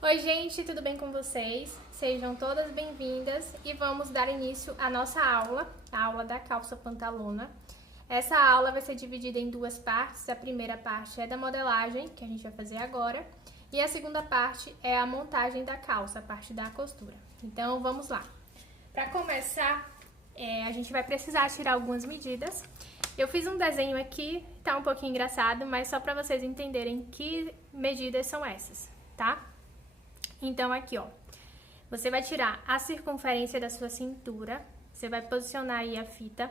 Oi gente, tudo bem com vocês? Sejam todas bem-vindas e vamos dar início à nossa aula, a aula da calça pantalona. Essa aula vai ser dividida em duas partes. A primeira parte é da modelagem, que a gente vai fazer agora, e a segunda parte é a montagem da calça, a parte da costura. Então vamos lá. Para começar, a gente vai precisar tirar algumas medidas. Eu fiz um desenho aqui, tá um pouquinho engraçado, mas só para vocês entenderem que medidas são essas, tá? Então, aqui, ó, você vai tirar a circunferência da sua cintura, você vai posicionar aí a fita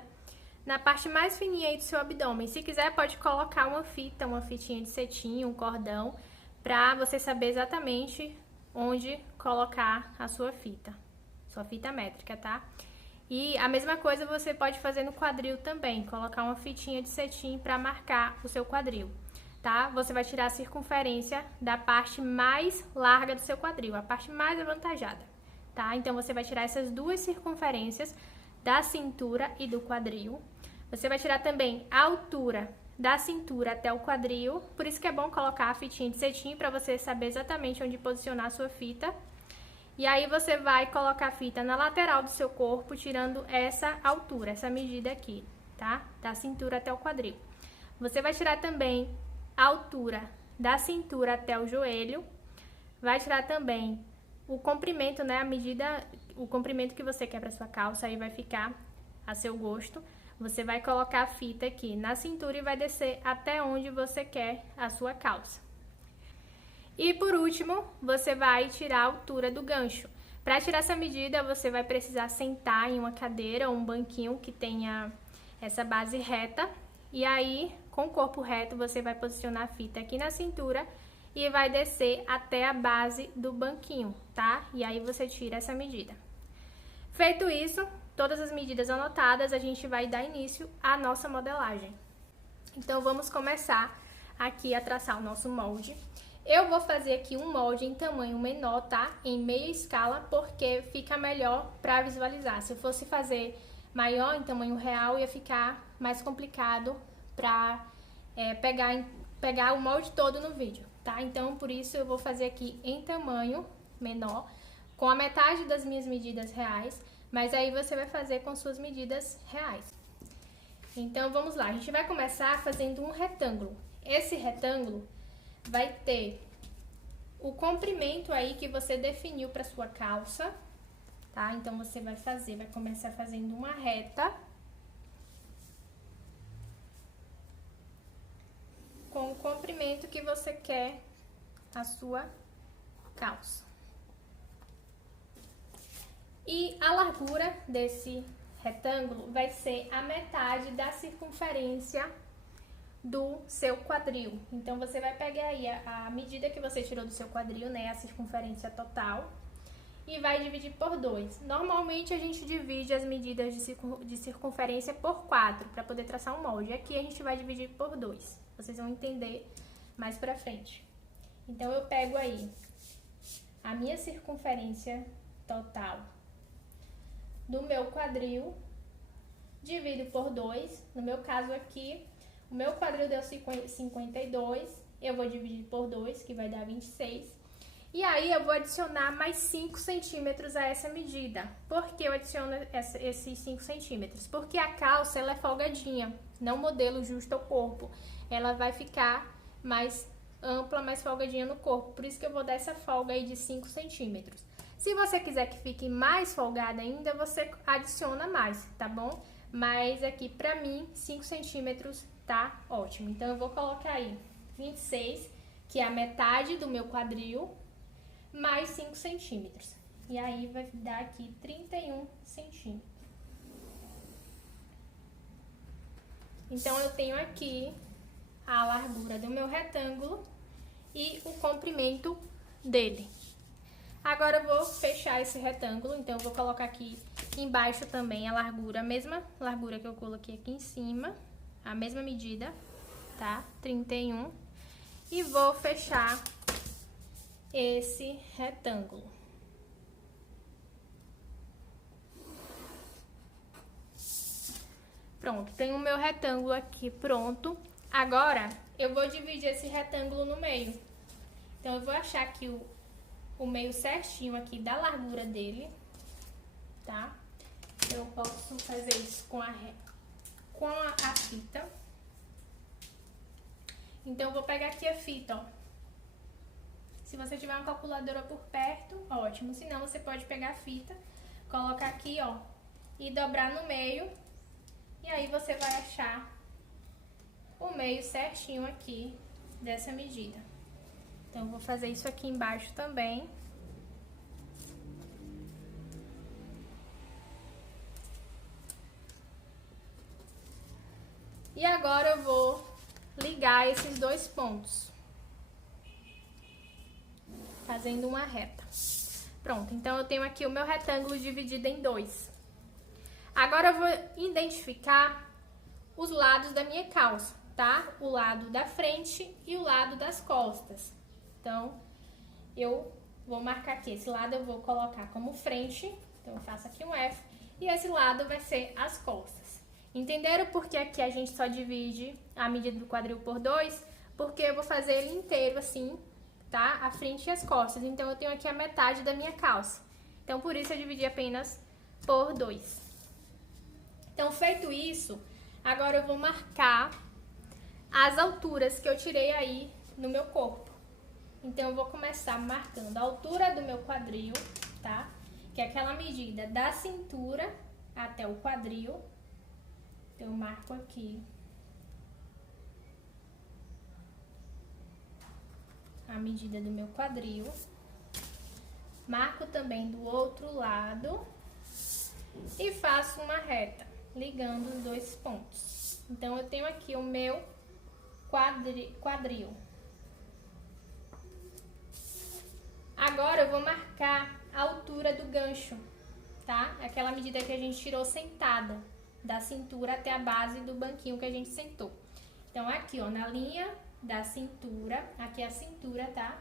na parte mais fininha aí do seu abdômen. Se quiser, pode colocar uma fitinha de cetim, um cordão, pra você saber exatamente onde colocar a sua fita métrica, tá? E a mesma coisa você pode fazer no quadril também, colocar uma fitinha de cetim pra marcar o seu quadril. Tá? Você vai tirar a circunferência da parte mais larga do seu quadril, a parte mais avantajada, tá? Então, você vai tirar essas duas circunferências da cintura e do quadril. Você vai tirar também a altura da cintura até o quadril, por isso que é bom colocar a fitinha de cetim para você saber exatamente onde posicionar a sua fita. E aí, você vai colocar a fita na lateral do seu corpo, tirando essa altura, essa medida aqui, tá? Da cintura até o quadril. Você vai tirar também a altura da cintura até o joelho, vai tirar também o comprimento, né, a medida, o comprimento que você quer para sua calça, aí vai ficar a seu gosto. Você vai colocar a fita aqui na cintura e vai descer até onde você quer a sua calça. E por último, você vai tirar a altura do gancho. Para tirar essa medida, você vai precisar sentar em uma cadeira ou um banquinho que tenha essa base reta. E aí, com o corpo reto, você vai posicionar a fita aqui na cintura e vai descer até a base do banquinho, tá? E aí você tira essa medida. Feito isso, todas as medidas anotadas, a gente vai dar início à nossa modelagem. Então, vamos começar aqui a traçar o nosso molde. Eu vou fazer aqui um molde em tamanho menor, tá? Em meia escala, porque fica melhor para visualizar. Se eu fosse fazer maior em tamanho real, ia ficar mais complicado para pegar o molde todo no vídeo, tá? Então, por isso eu vou fazer aqui em tamanho menor, com a metade das minhas medidas reais, mas aí você vai fazer com suas medidas reais. Então, vamos lá. A gente vai começar fazendo um retângulo. Esse retângulo vai ter o comprimento aí que você definiu para sua calça, tá? Então, você vai começar fazendo uma reta com o comprimento que você quer a sua calça. E a largura desse retângulo vai ser a metade da circunferência do seu quadril. Então, você vai pegar aí a medida que você tirou do seu quadril, né, a circunferência total, e vai dividir por 2. Normalmente, a gente divide as medidas de circunferência por 4, para poder traçar um molde. Aqui, a gente vai dividir por 2. Vocês vão entender mais pra frente. Então, eu pego aí a minha circunferência total do meu quadril, divido por 2. No meu caso aqui, o meu quadril deu 52, eu vou dividir por 2, que vai dar 26. E aí, eu vou adicionar mais 5 centímetros a essa medida. Por que eu adiciono esses 5 centímetros? Porque a calça, ela é folgadinha, não modelo justo ao corpo. Ela vai ficar mais ampla, mais folgadinha no corpo. Por isso que eu vou dar essa folga aí de 5 centímetros. Se você quiser que fique mais folgada ainda, você adiciona mais, tá bom? Mas aqui, pra mim, 5 centímetros tá ótimo. Então, eu vou colocar aí 26, que é a metade do meu quadril, mais 5 centímetros. E aí, vai dar aqui 31 centímetros. Então, eu tenho aqui a largura do meu retângulo e o comprimento dele. Agora, eu vou fechar esse retângulo, então, eu vou colocar aqui embaixo também a largura, a mesma largura que eu coloquei aqui em cima, a mesma medida, tá? 31. E vou fechar esse retângulo. Pronto, tenho o meu retângulo aqui pronto. Agora, eu vou dividir esse retângulo no meio. Então, eu vou achar aqui o meio certinho aqui da largura dele, tá? Eu posso fazer isso com a fita. Então, eu vou pegar aqui a fita, ó. Se você tiver uma calculadora por perto, ótimo. Se não, você pode pegar a fita, colocar aqui, ó, e dobrar no meio. E aí, você vai achar o meio certinho aqui dessa medida. Então, eu vou fazer isso aqui embaixo também. E agora eu vou ligar esses dois pontos, fazendo uma reta. Pronto, então eu tenho aqui o meu retângulo dividido em dois. Agora eu vou identificar os lados da minha calça, tá? O lado da frente e o lado das costas. Então, eu vou marcar aqui, esse lado eu vou colocar como frente, então eu faço aqui um F, e esse lado vai ser as costas. Entenderam por que aqui a gente só divide a medida do quadril por 2? Porque eu vou fazer ele inteiro assim, tá? A frente e as costas. Então, eu tenho aqui a metade da minha calça. Então, por isso eu dividi apenas por 2. Então, feito isso, agora eu vou marcar as alturas que eu tirei aí no meu corpo. Então, eu vou começar marcando a altura do meu quadril, tá? Que é aquela medida da cintura até o quadril. Então, eu marco aqui a medida do meu quadril. Marco também do outro lado e faço uma reta, ligando os dois pontos. Então, eu tenho aqui o meu quadril. Agora, eu vou marcar a altura do gancho, tá? Aquela medida que a gente tirou sentada, da cintura até a base do banquinho que a gente sentou. Então, aqui, ó, na linha da cintura, aqui é a cintura, tá?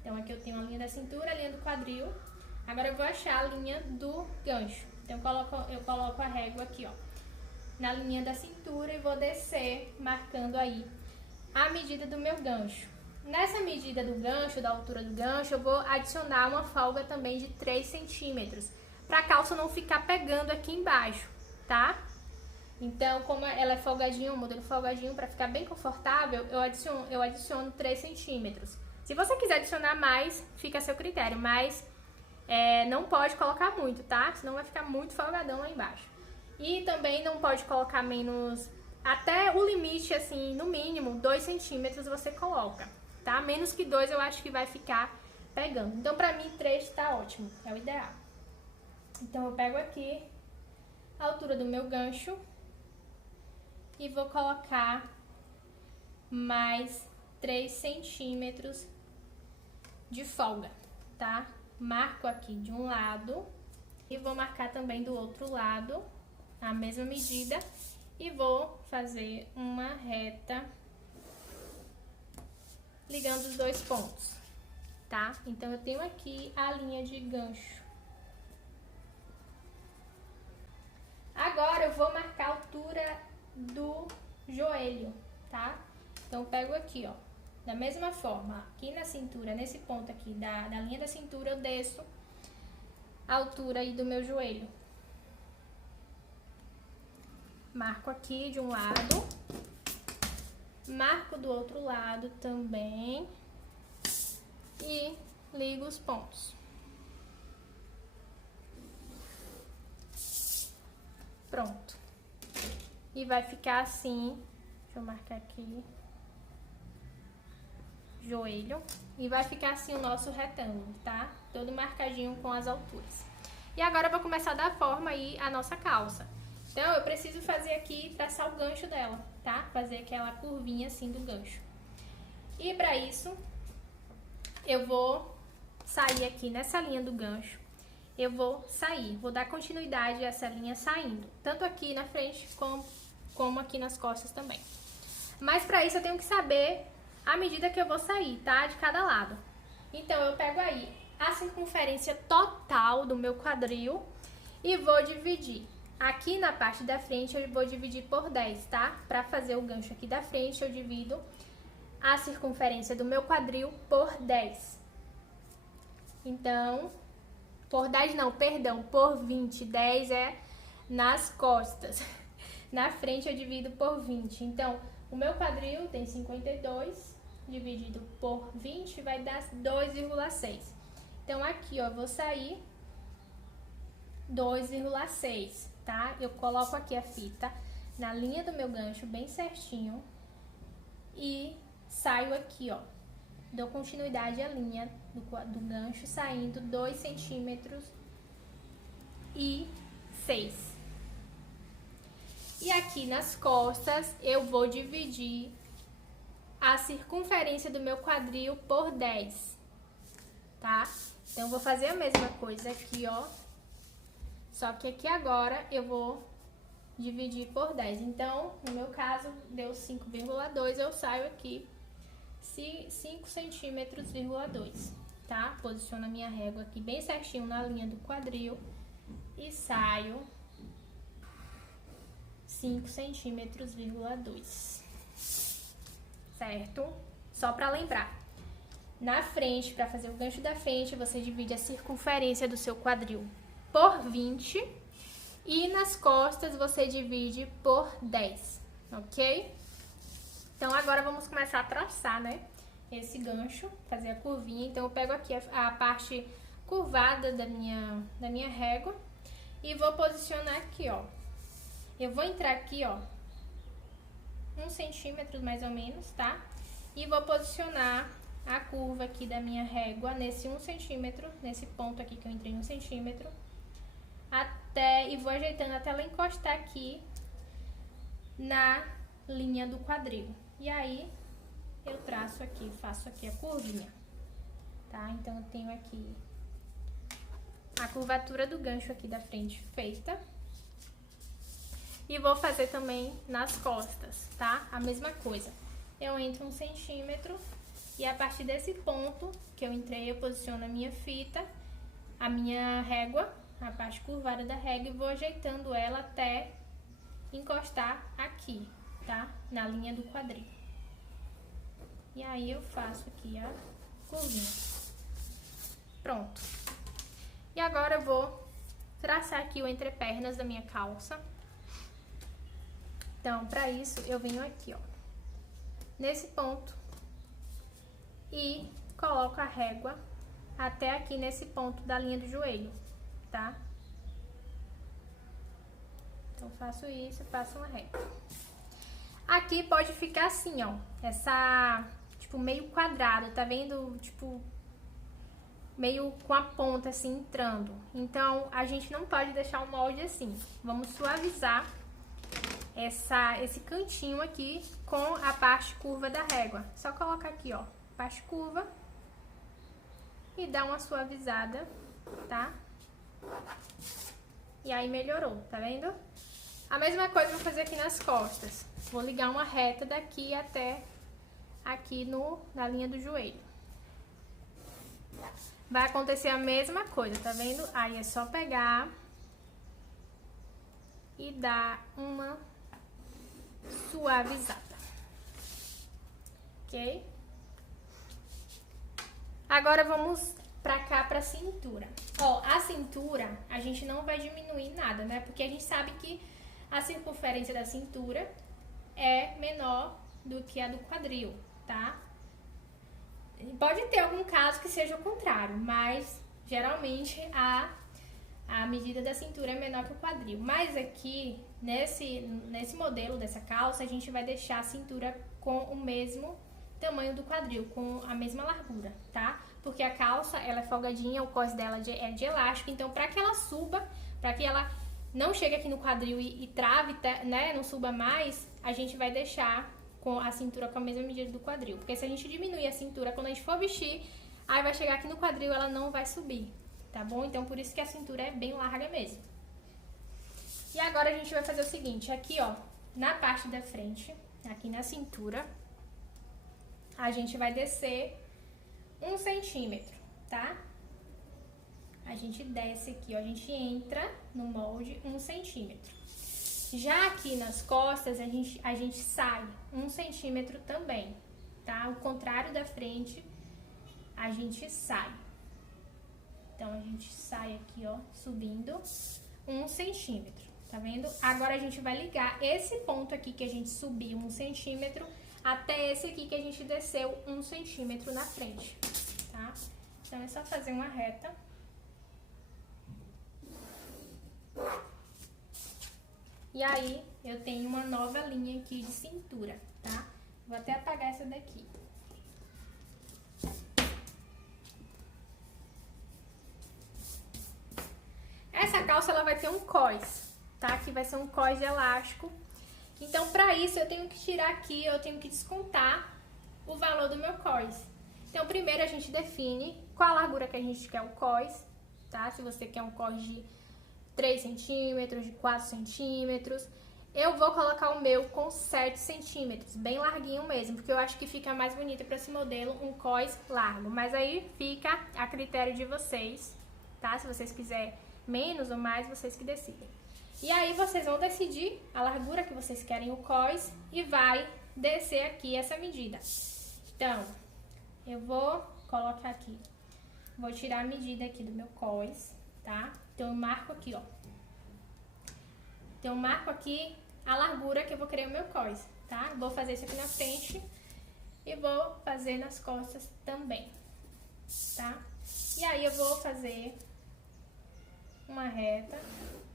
Então, aqui eu tenho a linha da cintura, a linha do quadril. Agora, eu vou achar a linha do gancho. Então, eu coloco a régua aqui, ó, na linha da cintura e vou descer, marcando aí a medida do meu gancho. Nessa medida do gancho, da altura do gancho, eu vou adicionar uma folga também de 3 centímetros, para a calça não ficar pegando aqui embaixo, tá? Então, como ela é folgadinha, um modelo folgadinho, para ficar bem confortável, eu adiciono 3 centímetros. Se você quiser adicionar mais, fica a seu critério, mas não pode colocar muito, tá? Senão vai ficar muito folgadão lá embaixo. E também não pode colocar menos, até o limite, assim, no mínimo, 2 centímetros você coloca, tá? Menos que 2 eu acho que vai ficar pegando. Então, pra mim, 3 tá ótimo, é o ideal. Então, eu pego aqui a altura do meu gancho e vou colocar mais 3 centímetros de folga, tá? Marco aqui de um lado e vou marcar também do outro lado a mesma medida e vou fazer uma reta ligando os dois pontos, tá? Então, eu tenho aqui a linha de gancho. Agora, eu vou marcar a altura do joelho, tá? Então, eu pego aqui, ó, da mesma forma, aqui na cintura, nesse ponto aqui da linha da cintura, eu desço a altura aí do meu joelho. Marco aqui de um lado, marco do outro lado também e ligo os pontos. Pronto. E vai ficar assim, deixa eu marcar aqui, joelho, e vai ficar assim o nosso retângulo, tá? Todo marcadinho com as alturas. E agora eu vou começar a dar forma aí à nossa calça. Então, eu preciso fazer aqui, traçar o gancho dela, tá? Fazer aquela curvinha assim do gancho. E pra isso, eu vou sair aqui nessa linha do gancho. Eu vou sair, vou dar continuidade a essa linha saindo, tanto aqui na frente como aqui nas costas também. Mas pra isso eu tenho que saber a medida que eu vou sair, tá? De cada lado. Então, eu pego aí a circunferência total do meu quadril e vou dividir. Aqui na parte da frente eu vou dividir por 10, tá? Pra fazer o gancho aqui da frente eu divido a circunferência do meu quadril por 10. Então, por 10 não, perdão, por 20. 10 é nas costas. Na frente eu divido por 20. Então, o meu quadril tem 52, dividido por 20 vai dar 2,6. Então, aqui, ó, eu vou sair 2,6, tá? Eu coloco aqui a fita na linha do meu gancho bem certinho e saio aqui, ó. Dou continuidade à linha do gancho, saindo 2 centímetros e 6. E aqui nas costas, eu vou dividir a circunferência do meu quadril por 10, tá? Então, eu vou fazer a mesma coisa aqui, ó. Só que aqui agora eu vou dividir por 10. Então, no meu caso, deu 5,2, eu saio aqui 5 centímetros, tá? Posiciono a minha régua aqui bem certinho na linha do quadril e saio 5 centímetros, certo? Só para lembrar. Na frente, para fazer o gancho da frente, você divide a circunferência do seu quadril por 20 e nas costas você divide por 10, ok? Então, agora vamos começar a traçar, né? Esse gancho, fazer a curvinha. Então, eu pego aqui a parte curvada da minha régua e vou posicionar aqui, ó. Eu vou entrar aqui, ó, 1 centímetro mais ou menos, tá? E vou posicionar a curva aqui da minha régua nesse 1 centímetro, nesse ponto aqui que eu entrei 1 centímetro, e vou ajeitando até ela encostar aqui na linha do quadril. E aí, eu traço aqui, faço aqui a curvinha, tá? Então, eu tenho aqui a curvatura do gancho aqui da frente feita. E vou fazer também nas costas, tá? A mesma coisa. Eu entro 1 centímetro e a partir desse ponto que eu entrei, eu posiciono a minha fita, a minha régua, a parte curvada da régua e vou ajeitando ela até encostar aqui, tá? Na linha do quadril. E aí, eu faço aqui a curvinha. Pronto. E agora eu vou traçar aqui o entrepernas da minha calça. Então, para isso, eu venho aqui, ó, nesse ponto e coloco a régua até aqui nesse ponto da linha do joelho, tá? Então, faço isso, passo uma régua. Aqui pode ficar assim, ó, tipo, meio quadrado, tá vendo? Tipo, meio com a ponta assim entrando. Então, a gente não pode deixar o molde assim. Vamos suavizar esse cantinho aqui com a parte curva da régua. Só colocar aqui, ó, parte curva e dar uma suavizada, tá? E aí melhorou, tá vendo? A mesma coisa eu vou fazer aqui nas costas. Vou ligar uma reta daqui até aqui na linha do joelho. Vai acontecer a mesma coisa, tá vendo? Aí é só pegar e dar uma suavizada, ok? Agora vamos pra cá, pra cintura. Ó, a cintura a gente não vai diminuir nada, né? Porque a gente sabe que a circunferência da cintura é menor do que a do quadril, tá? Pode ter algum caso que seja o contrário, mas geralmente a medida da cintura é menor que o quadril. Mas aqui, nesse modelo dessa calça, a gente vai deixar a cintura com o mesmo tamanho do quadril, com a mesma largura, tá? Porque a calça, ela é folgadinha, o cós dela é de elástico, então para que ela suba, para que ela não chegue aqui no quadril e trave, né, não suba mais, a gente vai deixar com a cintura com a mesma medida do quadril. Porque se a gente diminuir a cintura, quando a gente for vestir, aí vai chegar aqui no quadril, ela não vai subir, tá bom? Então, por isso que a cintura é bem larga mesmo. E agora a gente vai fazer o seguinte, aqui, ó, na parte da frente, aqui na cintura, a gente vai descer 1 centímetro, tá? A gente desce aqui, ó, a gente entra no molde 1 centímetro. Já aqui nas costas, a gente sai 1 centímetro também, tá? O contrário da frente, a gente sai. Então, a gente sai aqui, ó, subindo 1 centímetro, tá vendo? Agora, a gente vai ligar esse ponto aqui que a gente subiu 1 centímetro até esse aqui que a gente desceu 1 centímetro na frente, tá? Então, é só fazer uma reta. E aí, eu tenho uma nova linha aqui de cintura, tá? Vou até apagar essa daqui. Essa calça, ela vai ter um cós, tá? Que vai ser um cós de elástico. Então, pra isso, eu tenho que tirar aqui, eu tenho que descontar o valor do meu cós. Então, primeiro a gente define qual a largura que a gente quer o cós, tá? Se você quer um cós de 3 centímetros, de 4 centímetros. Eu vou colocar o meu com 7 centímetros, bem larguinho mesmo, porque eu acho que fica mais bonito para esse modelo um cós largo. Mas aí fica a critério de vocês, tá? Se vocês quiserem menos ou mais, vocês que decidem. E aí vocês vão decidir a largura que vocês querem o cós e vai descer aqui essa medida. Então, eu vou colocar aqui, vou tirar a medida aqui do meu cós, tá? Então, eu marco aqui, ó. Então, eu marco aqui a largura que eu vou querer o meu cós, tá? Vou fazer isso aqui na frente e vou fazer nas costas também, tá? E aí, eu vou fazer uma reta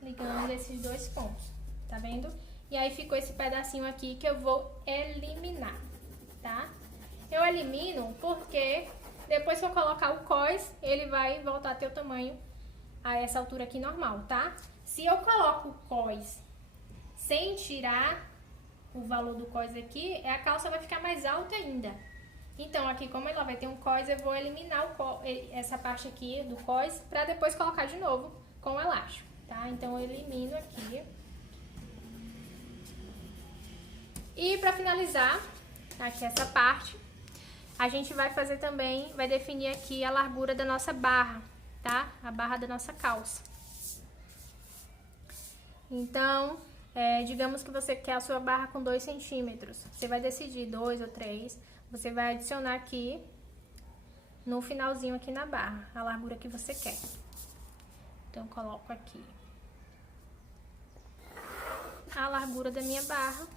ligando esses dois pontos, tá vendo? E aí, ficou esse pedacinho aqui que eu vou eliminar, tá? Eu elimino porque depois que eu colocar o cós, ele vai voltar a ter o tamanho a essa altura aqui normal, tá? Se eu coloco o cós sem tirar o valor do cós aqui, a calça vai ficar mais alta ainda. Então, aqui, como ela vai ter um cós, eu vou eliminar essa parte aqui do cós pra depois colocar de novo com o elástico, tá? Então, eu elimino aqui. E pra finalizar, aqui essa parte, a gente vai fazer também, vai definir aqui a largura da nossa barra, tá? A barra da nossa calça. Então, digamos que você quer a sua barra com 2 centímetros. Você vai decidir 2 ou 3. Você vai adicionar aqui, no finalzinho aqui na barra, a largura que você quer. Então, eu coloco aqui a largura da minha barra.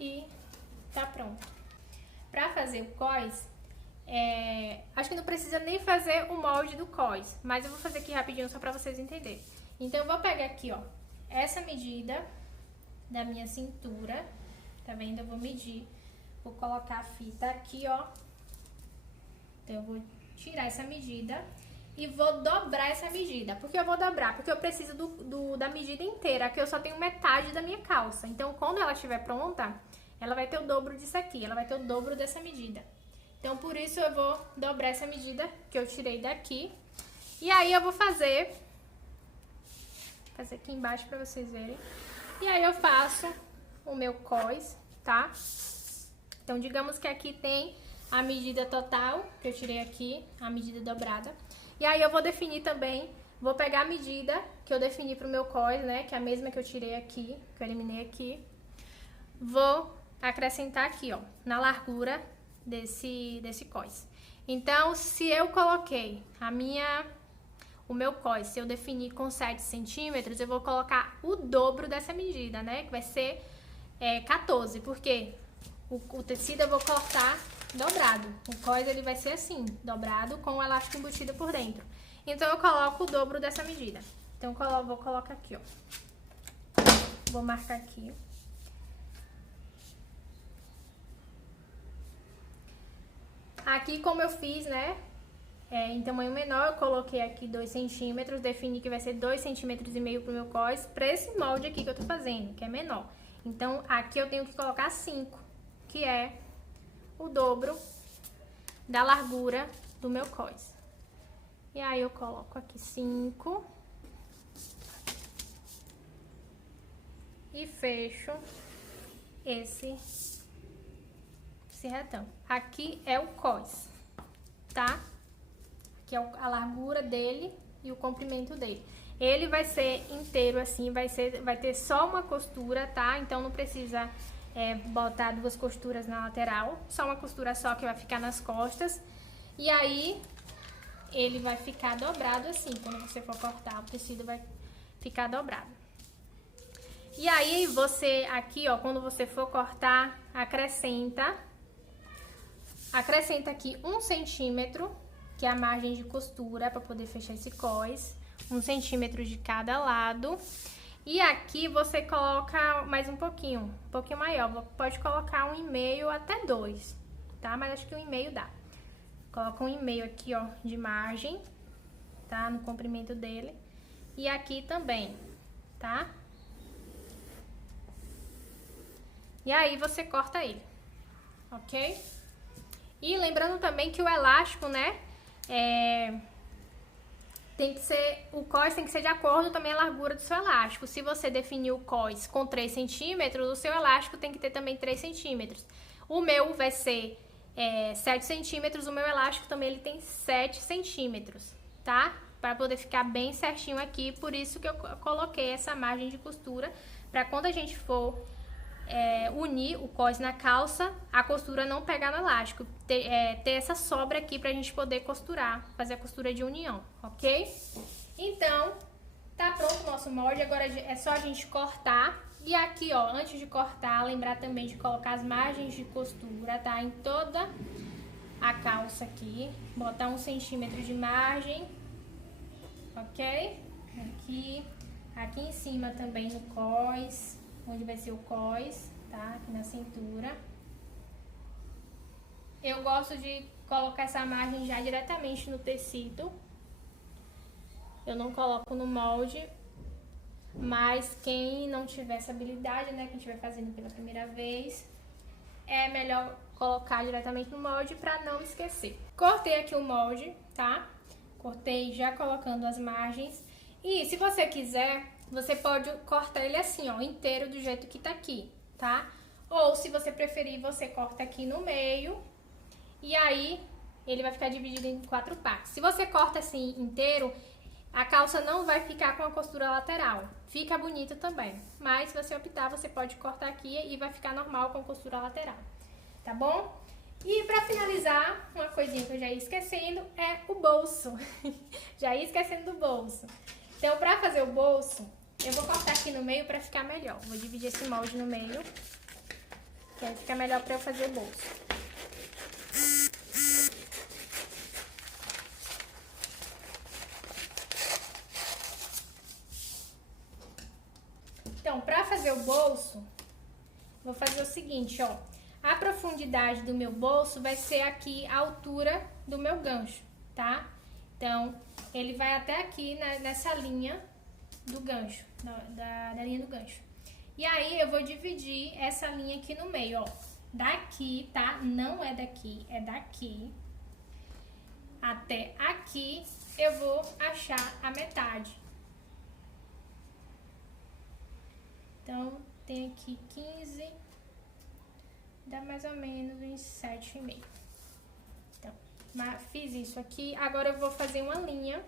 E tá pronto. Pra fazer o cós, acho que não precisa nem fazer o molde do cós, mas eu vou fazer aqui rapidinho só pra vocês entenderem. Então, eu vou pegar aqui, ó, essa medida da minha cintura, tá vendo? Eu vou medir, vou colocar a fita aqui, ó. Então, eu vou tirar essa medida e vou dobrar essa medida. Por que eu vou dobrar? Porque eu preciso da medida inteira, que eu só tenho metade da minha calça. Então, quando ela estiver pronta, ela vai ter o dobro disso aqui, ela vai ter o dobro dessa medida. Então, por isso, eu vou dobrar essa medida que eu tirei daqui. E aí, eu vou fazer aqui embaixo pra vocês verem. E aí, eu faço o meu cós, tá? Então, digamos que aqui tem a medida total, que eu tirei aqui, a medida dobrada. E aí, eu vou definir também, vou pegar a medida que eu defini pro meu cós, né? Que é a mesma que eu tirei aqui, que eu eliminei aqui. Vou acrescentar aqui, ó, na largura desse cós. Então, se eu coloquei o meu cós, se eu definir com 7 centímetros, eu vou colocar o dobro dessa medida, né? Que vai ser 14, porque o tecido eu vou cortar dobrado. O cós, ele vai ser assim, dobrado com o elástico embutido por dentro. Então, eu coloco o dobro dessa medida. Então, vou colocar aqui, ó. Vou marcar aqui. Aqui, como eu fiz, né, em tamanho menor, eu coloquei aqui 2 centímetros, defini que vai ser 2,5 centímetros pro meu cós, pra esse molde aqui que eu tô fazendo, que é menor. Então, aqui eu tenho que colocar 5, que é o dobro da largura do meu cós. E aí, eu coloco aqui 5 e fecho esse retângulo. Aqui é o cós, tá? Aqui é a largura dele e o comprimento dele. Ele vai ser inteiro assim, vai ter só uma costura, tá? Então não precisa botar duas costuras na lateral, só uma costura só que vai ficar nas costas. E aí ele vai ficar dobrado assim, quando você for cortar, o tecido vai ficar dobrado. E aí você aqui, ó, quando você for cortar, acrescenta aqui 1 centímetro, que é a margem de costura, para poder fechar esse cós. 1 centímetro de cada lado. E aqui você coloca mais um pouquinho maior. Pode colocar 1,5 até 2, tá? Mas acho que 1,5 dá. Coloca 1,5 aqui, ó, de margem, tá? No comprimento dele. E aqui também, tá? E aí você corta ele, ok? E lembrando também que o elástico, né, o cós tem que ser de acordo também a largura do seu elástico. Se você definir o cós com 3 centímetros, o seu elástico tem que ter também 3 centímetros. O meu vai ser 7 centímetros, o meu elástico também ele tem 7 centímetros, tá? Para poder ficar bem certinho aqui, por isso que eu coloquei essa margem de costura, para quando a gente for unir o cós na calça, a costura não pegar no elástico, ter essa sobra aqui pra gente poder costurar, fazer a costura de união, ok? Então, tá pronto o nosso molde, agora é só a gente cortar. E aqui, ó, antes de cortar, lembrar também de colocar as margens de costura, tá? Em toda a calça aqui, botar 1 centímetro de margem, ok? Aqui em cima também no cós, onde vai ser o cós, tá? Aqui na cintura. Eu gosto de colocar essa margem já diretamente no tecido. Eu não coloco no molde, mas quem não tiver essa habilidade, né, quem estiver fazendo pela primeira vez, é melhor colocar diretamente no molde para não esquecer. Cortei aqui o molde, tá? Cortei já colocando as margens. E se você quiser, você pode cortar ele assim, ó, inteiro do jeito que tá aqui, tá? Ou se você preferir, você corta aqui no meio e aí ele vai ficar dividido em 4 partes. Se você corta assim inteiro, a calça não vai ficar com a costura lateral. Fica bonita também, mas se você optar, você pode cortar aqui e vai ficar normal com a costura lateral, tá bom? E pra finalizar, uma coisinha que eu já ia esquecendo é o bolso. Já ia esquecendo do bolso. Então, pra fazer o bolso, eu vou cortar aqui no meio pra ficar melhor. Vou dividir esse molde no meio, que aí fica melhor pra eu fazer o bolso. Então, pra fazer o bolso, vou fazer o seguinte, ó. A profundidade do meu bolso vai ser aqui a altura do meu gancho, tá? Então, ele vai até aqui nessa linha do gancho, da linha do gancho. E aí, eu vou dividir essa linha aqui no meio, ó. Daqui, tá? Não é daqui, é daqui. Até aqui, eu vou achar a metade. Então, tem aqui 15, dá mais ou menos uns 7,5. Então, fiz isso aqui. Agora eu vou fazer uma linha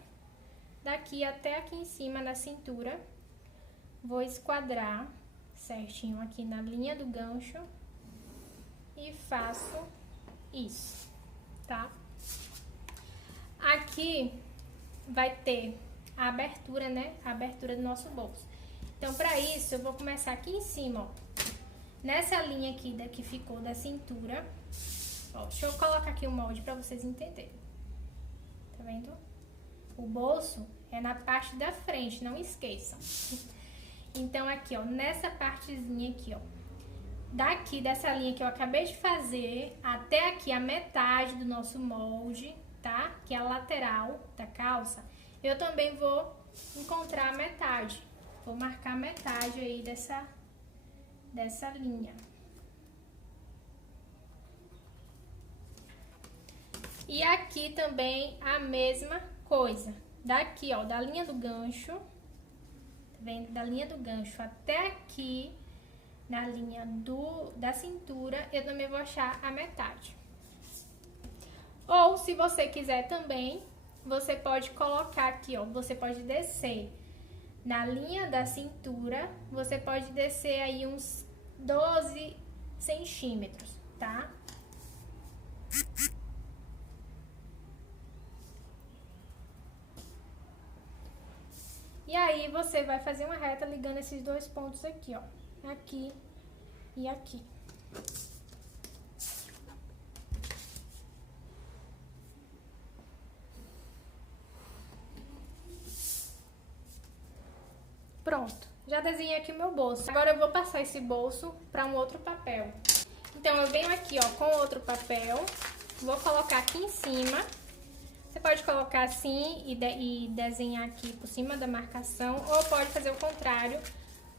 daqui até aqui em cima na cintura. Vou esquadrar certinho aqui na linha do gancho e faço isso, tá? Aqui vai ter a abertura, né? A abertura do nosso bolso. Então, pra isso, eu vou começar aqui em cima, ó. Nessa linha aqui que ficou da cintura. Ó, deixa eu colocar aqui o molde pra vocês entenderem. Tá vendo? O bolso é na parte da frente, não esqueçam. Então, aqui, ó, nessa partezinha aqui, ó. Daqui, dessa linha que eu acabei de fazer, até aqui a metade do nosso molde, tá? Que é a lateral da calça. Eu também vou encontrar a metade. Vou marcar metade aí dessa linha. E aqui também a mesma coisa. Daqui, ó, da linha do gancho, tá vendo? Da linha do gancho até aqui, na linha da cintura, eu também vou achar a metade. Ou, se você quiser também, você pode colocar aqui, ó, você pode descer na linha da cintura, você pode descer aí uns 12 centímetros, tá? E aí, você vai fazer uma reta ligando esses dois pontos aqui, ó. Aqui e aqui. Pronto, já desenhei aqui o meu bolso. Agora eu vou passar esse bolso para um outro papel. Então, eu venho aqui, ó, com outro papel, vou colocar aqui em cima. Você pode colocar assim e desenhar aqui por cima da marcação, ou pode fazer o contrário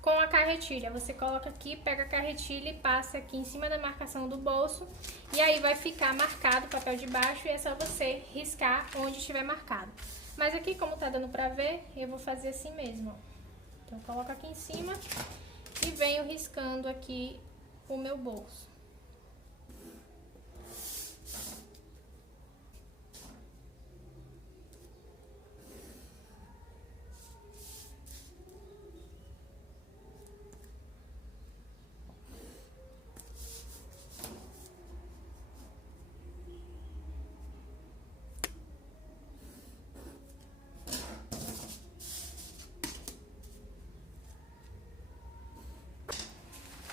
com a carretilha. Você coloca aqui, pega a carretilha e passa aqui em cima da marcação do bolso, e aí vai ficar marcado o papel de baixo e é só você riscar onde estiver marcado. Mas aqui, como tá dando pra ver, eu vou fazer assim mesmo, ó. Então, eu coloco aqui em cima e venho riscando aqui o meu bolso.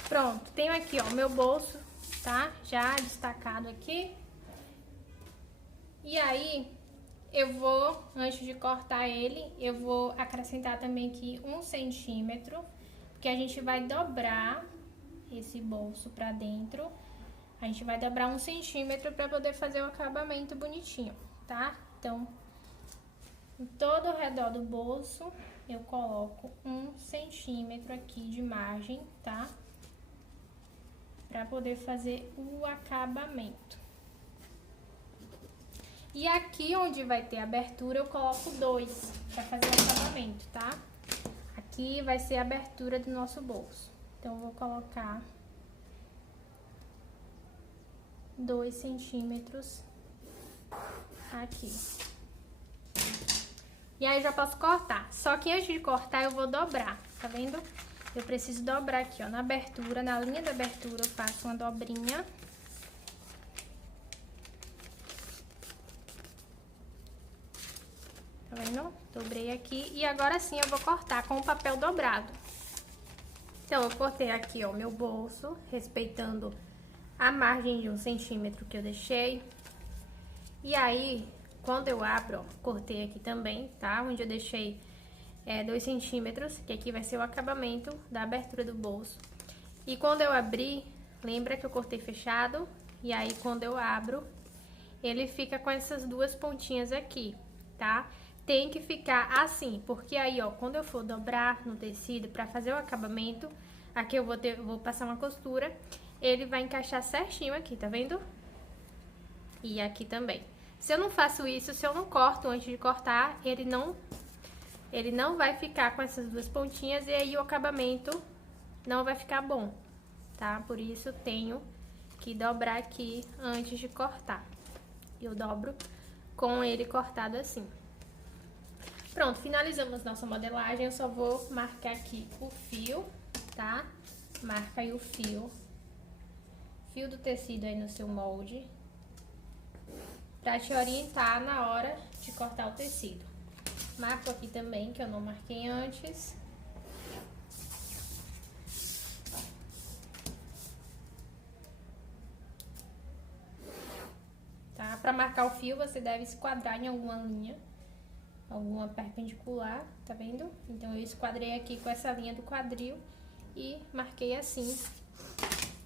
Pronto, tenho aqui, ó, meu bolso, tá? Já destacado aqui. E aí, eu vou, antes de cortar ele, eu vou acrescentar também aqui 1 centímetro, porque a gente vai dobrar esse bolso pra dentro. A gente vai dobrar 1 centímetro pra poder fazer o acabamento bonitinho, tá? Então, em todo o redor do bolso, eu coloco 1 centímetro aqui de margem, tá? Pra poder fazer o acabamento. E aqui onde vai ter abertura, eu coloco 2 pra fazer o acabamento, tá? Aqui vai ser a abertura do nosso bolso. Então, eu vou colocar 2 centímetros aqui. E aí, eu já posso cortar. Só que antes de cortar, eu vou dobrar, tá vendo? Eu preciso dobrar aqui, ó, na abertura, na linha da abertura, eu faço uma dobrinha. Tá vendo? Dobrei aqui e agora sim eu vou cortar com o papel dobrado. Então, eu cortei aqui, ó, meu bolso, respeitando a margem de 1 centímetro que eu deixei. E aí, quando eu abro, ó, cortei aqui também, tá? Onde eu deixei 2 centímetros, que aqui vai ser o acabamento da abertura do bolso. E quando eu abrir, lembra que eu cortei fechado? E aí, quando eu abro, ele fica com essas duas pontinhas aqui, tá? Tem que ficar assim, porque aí, ó, quando eu for dobrar no tecido pra fazer o acabamento, aqui eu vou passar uma costura, ele vai encaixar certinho aqui, tá vendo? E aqui também. Se eu não faço isso, se eu não corto antes de cortar, ele não vai ficar com essas duas pontinhas e aí o acabamento não vai ficar bom, tá? Por isso, tenho que dobrar aqui antes de cortar. Eu dobro com ele cortado assim. Pronto, finalizamos nossa modelagem. Eu só vou marcar aqui o fio, tá? Marca aí o fio do tecido aí no seu molde, pra te orientar na hora de cortar o tecido. Marco aqui também, que eu não marquei antes. Tá? Pra marcar o fio, você deve esquadrar em alguma linha, alguma perpendicular, tá vendo? Então, eu esquadrei aqui com essa linha do quadril e marquei assim.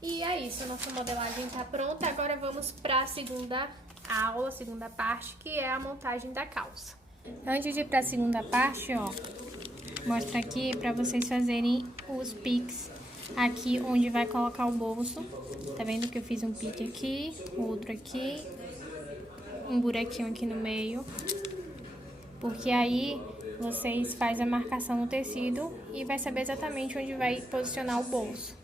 E é isso, nossa modelagem tá pronta. Agora, vamos pra segunda aula, segunda parte, que é a montagem da calça. Antes de ir pra segunda parte, ó, mostra aqui pra vocês fazerem os piques aqui onde vai colocar o bolso. Tá vendo que eu fiz um pique aqui, outro aqui, um buraquinho aqui no meio. Porque aí vocês fazem a marcação no tecido e vai saber exatamente onde vai posicionar o bolso.